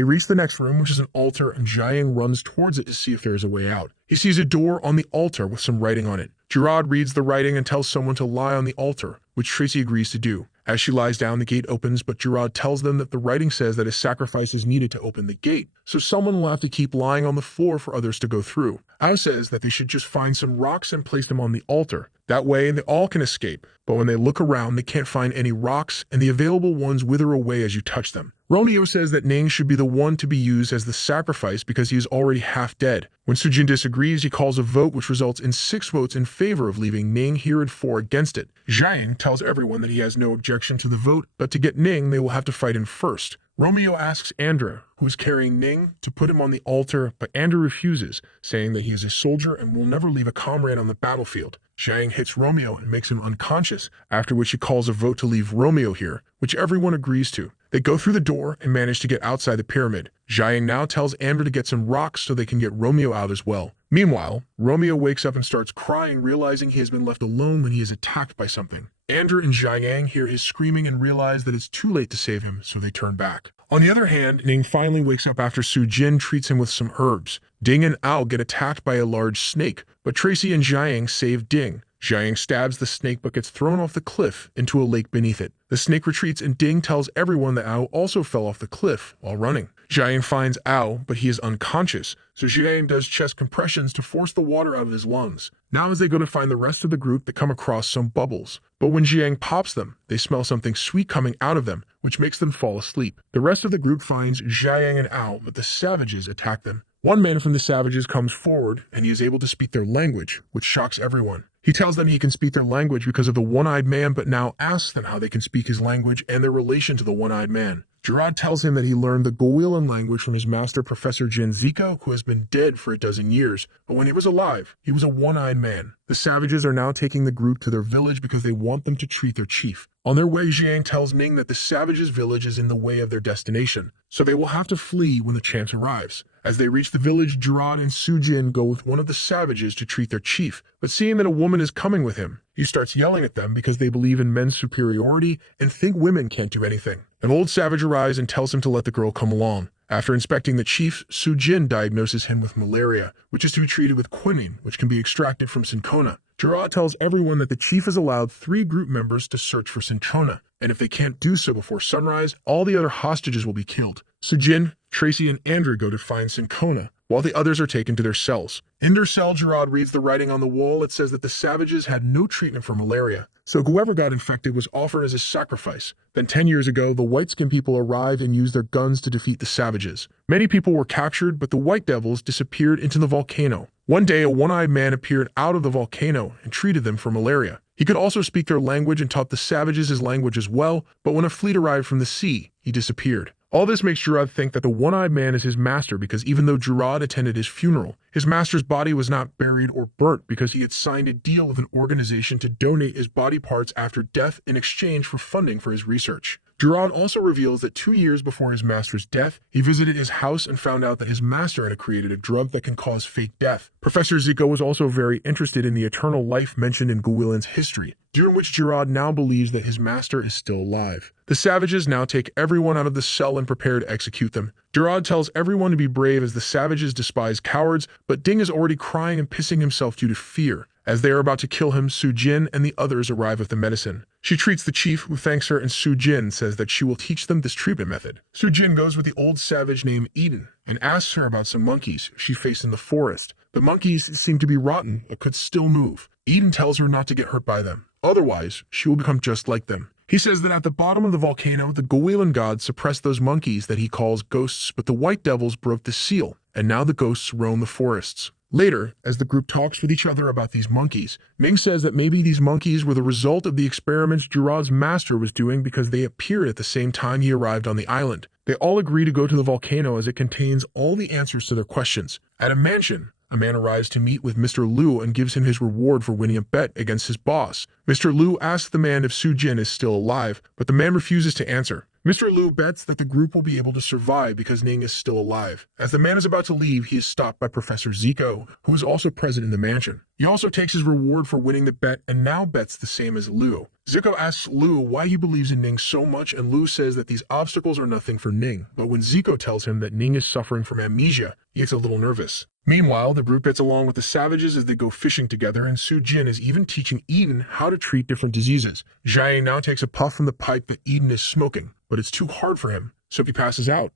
They reach the next room, which is an altar, and Jiang runs towards it to see if there is a way out. He sees a door on the altar with some writing on it. Gerard reads the writing and tells someone to lie on the altar, which Tracy agrees to do. As she lies down, the gate opens, but Gerard tells them that the writing says that a sacrifice is needed to open the gate, so someone will have to keep lying on the floor for others to go through. Ao says that they should just find some rocks and place them on the altar. That way, they all can escape, but when they look around, they can't find any rocks, and the available ones wither away as you touch them. Romeo says that Ning should be the one to be used as the sacrifice because he is already half dead. When Sujin disagrees, he calls a vote which results in 6 votes in favor of leaving Ning here and 4 against it. Jiang tells everyone that he has no objection to the vote, but to get Ning, they will have to fight him first. Romeo asks Andra, who is carrying Ning, to put him on the altar, but Andra refuses, saying that he is a soldier and will never leave a comrade on the battlefield. Jiang hits Romeo and makes him unconscious, after which he calls a vote to leave Romeo here, which everyone agrees to. They go through the door and manage to get outside the pyramid. Jiang now tells Andra to get some rocks so they can get Romeo out as well. Meanwhile, Romeo wakes up and starts crying, realizing he has been left alone when he is attacked by something. Andra and Jiang hear his screaming and realize that it's too late to save him, so they turn back. On the other hand, Ning finally wakes up after Su Jin treats him with some herbs. Ding and Ao get attacked by a large snake, but Tracy and Jiang save Ding. Jiang stabs the snake but gets thrown off the cliff into a lake beneath it. The snake retreats and Ding tells everyone that Ao also fell off the cliff while running. Jiang finds Ao, but he is unconscious, so Jiang does chest compressions to force the water out of his lungs. Now as they go to find the rest of the group, they come across some bubbles. But when Jiang pops them, they smell something sweet coming out of them, which makes them fall asleep. The rest of the group finds Jiang and Ao, but the savages attack them. One man from the savages comes forward, and he is able to speak their language, which shocks everyone. He tells them he can speak their language because of the one-eyed man, but now asks them how they can speak his language and their relation to the one-eyed man. Gerard tells him that he learned the Gowilan language from his master, Professor Jenziko, who has been dead for 12 years, but when he was alive, he was a one-eyed man. The savages are now taking the group to their village because they want them to treat their chief. On their way, Jiang tells Ning that the savages' village is in the way of their destination, so they will have to flee when the chance arrives. As they reach the village, Gerard and Sujin go with one of the savages to treat their chief, but seeing that a woman is coming with him, he starts yelling at them because they believe in men's superiority and think women can't do anything. An old savage arrives and tells him to let the girl come along. After inspecting the chief, Sujin diagnoses him with malaria, which is to be treated with quinine, which can be extracted from cinchona. Gerard tells everyone that the chief has allowed 3 group members to search for cinchona, and if they can't do so before sunrise, all the other hostages will be killed. Sujin, Tracy, and Andrew go to find cinchona, while the others are taken to their cells. In their cell, Gerard reads the writing on the wall. It says that the savages had no treatment for malaria, so whoever got infected was offered as a sacrifice. Then 10 years ago, the white-skinned people arrived and used their guns to defeat the savages. Many people were captured, but the white devils disappeared into the volcano. One day, a one-eyed man appeared out of the volcano and treated them for malaria. He could also speak their language and taught the savages his language as well, but when a fleet arrived from the sea, he disappeared. All this makes Gerard think that the one-eyed man is his master because even though Gerard attended his funeral, his master's body was not buried or burnt because he had signed a deal with an organization to donate his body parts after death in exchange for funding for his research. Gerard also reveals that 2 years before his master's death, he visited his house and found out that his master had created a drug that can cause fake death. Professor Zico was also very interested in the eternal life mentioned in Gowilan's history, during which Gerard now believes that his master is still alive. The savages now take everyone out of the cell and prepare to execute them. Gerard tells everyone to be brave as the savages despise cowards, but Ding is already crying and pissing himself due to fear. As they are about to kill him, Su Jin and the others arrive with the medicine. She treats the chief, who thanks her, and Su Jin says that she will teach them this treatment method. Su Jin goes with the old savage named Eden and asks her about some monkeys she faced in the forest. The monkeys seem to be rotten, but could still move. Eden tells her not to get hurt by them. Otherwise, she will become just like them. He says that at the bottom of the volcano, the Gowilan god suppressed those monkeys that he calls ghosts, but the white devils broke the seal, and now the ghosts roam the forests. Later, as the group talks with each other about these monkeys, Ming says that maybe these monkeys were the result of the experiments Gerard's master was doing because they appeared at the same time he arrived on the island. They all agree to go to the volcano as it contains all the answers to their questions. At a mansion, a man arrives to meet with Mr. Liu and gives him his reward for winning a bet against his boss. Mr. Liu asks the man if Su Jin is still alive, but the man refuses to answer. Mr. Liu bets that the group will be able to survive because Ning is still alive. As the man is about to leave, he is stopped by Professor Zico, who is also present in the mansion. He also takes his reward for winning the bet and now bets the same as Liu. Zico asks Liu why he believes in Ning so much, and Liu says that these obstacles are nothing for Ning. But when Zico tells him that Ning is suffering from amnesia, he gets a little nervous. Meanwhile, the group gets along with the savages as they go fishing together, and Su Jin is even teaching Eden how to treat different diseases. Jiang now takes a puff from the pipe that Eden is smoking, but it's too hard for him, so he passes out.